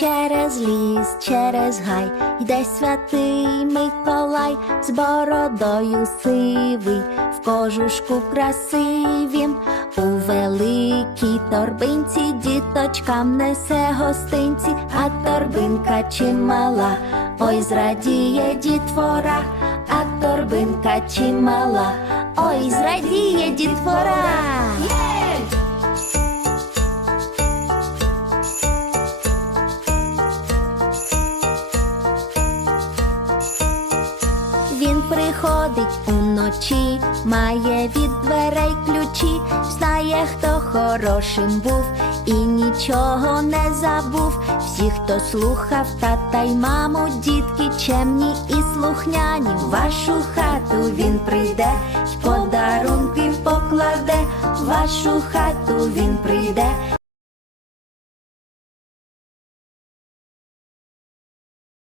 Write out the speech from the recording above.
Через ліс, через гай. Йде святий Миколай з бородою сивий, в кожушку красивім, у великій торбинці. Діточкам несе гостинці, а торбинка чимала, ой, зрадіє дітвора, а торбинка чимала, ой, зрадіє дітвора. Приходить уночі, має від дверей ключі, знає, хто хорошим був і нічого не забув. Всі, хто слухав тата й маму, дітки чемні і слухняні. В вашу хату він прийде, подарунки покладе, в вашу хату він прийде,